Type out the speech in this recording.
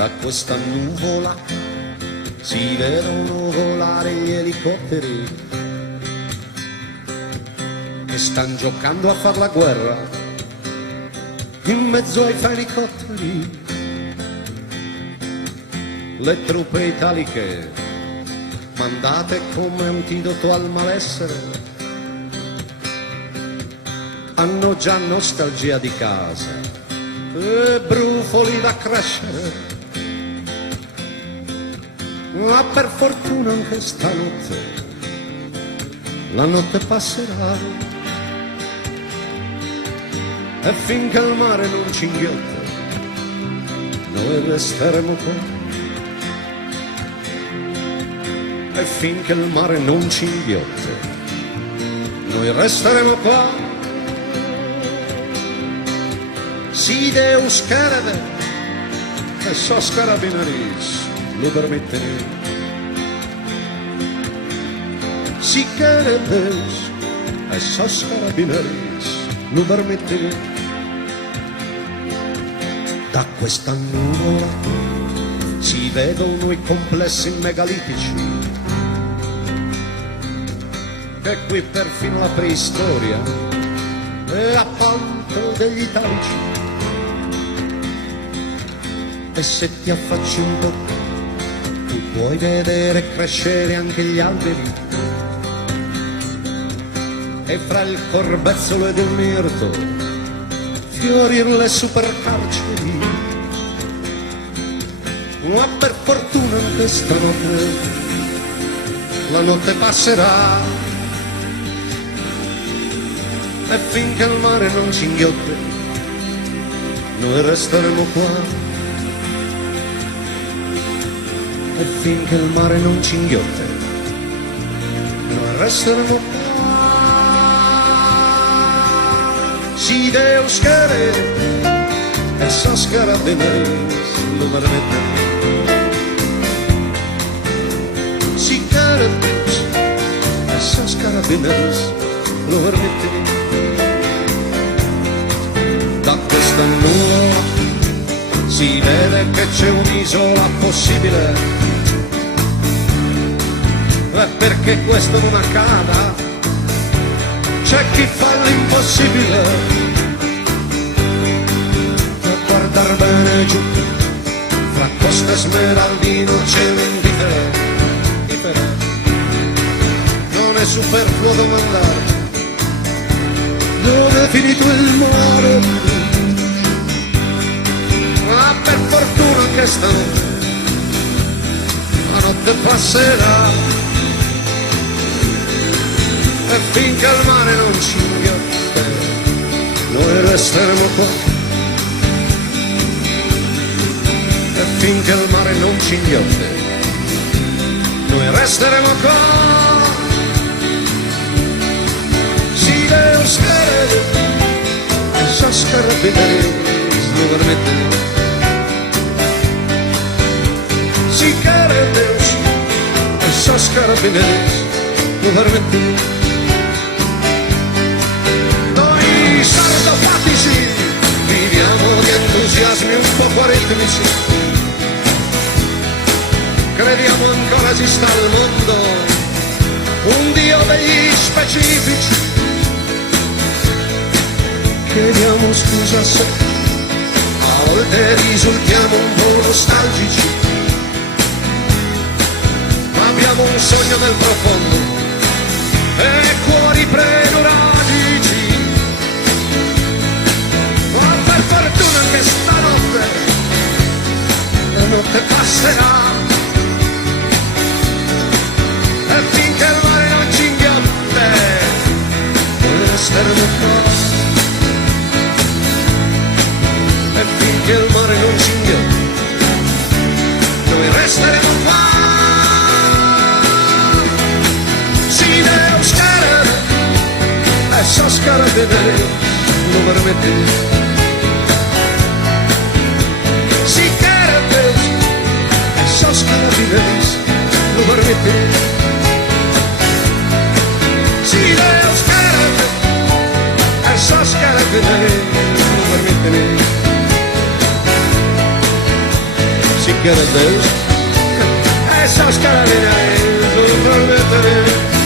Da questa nuvola si vedono volare gli elicotteri che stanno giocando a far la guerra in mezzo ai fenicotteri. Le truppe italiche mandate come antidoto al malessere hanno già nostalgia di casa e brufoli da crescere. Ma per fortuna anche stanotte la notte passerà e finché il mare non ci inghiotte noi resteremo qua. E finché il mare non ci inghiotte noi resteremo qua. Si Deus querere e sos carabineris lo permettere. Si quiere Deus e sos carabineris lo permettere. Da questa nuvola si vedono i complessi megalitici che qui perfino la preistoria è appalto degli italici. E se ti affacci un po' tu puoi vedere crescere anche gli alberi e fra il corbezzolo ed il mirto fiorir le supercarceri. Ma per fortuna anche stanotte la notte passerà e finché il mare non ci inghiotte noi resteremo qua. E finché il mare non ci inghiotte noi resteremo qua. Si Deus querere e sos carabineris lo permettere. Si quiere Deus e sos carabineris lo permettere. Da questa nuvola si vede che c'è un'isola possibile. E perché questo non accada c'è chi fa l'impossibile. A guardar bene giù fra Costa Smeraldino c'è un'indifferenza. Non è superfluo domandare dove è finito il mare. Ma per fortuna che stanotte la notte passerà e finché il mare non ci inghiotte noi resteremo qua. E finché il mare non ci inghiotte noi resteremo qua. Si Deus querere e sos carabineris lo permettere. Si quiere Deus e sos carabineris lo permettere. Sardopatici viviamo di entusiasmi un poco aritmici, crediamo ancora esista al mondo un Dio degli specifici. Chiediamo scusa se a volte risultiamo un po' nostalgici, ma abbiamo un sogno nel profondo e cuori prenuragici. Per fortuna che stanotte la notte passerà e finché il mare non ci inghiotte noi resteremo qua. E finché il mare non ci inghiotte noi resteremo qua. Si Deus querere e sos carabineris lo permettere. Sos carabineris lo permettere. Si Deus querere e sos carabineris lo permettere. Si good at this. E so scaravinare, non permettere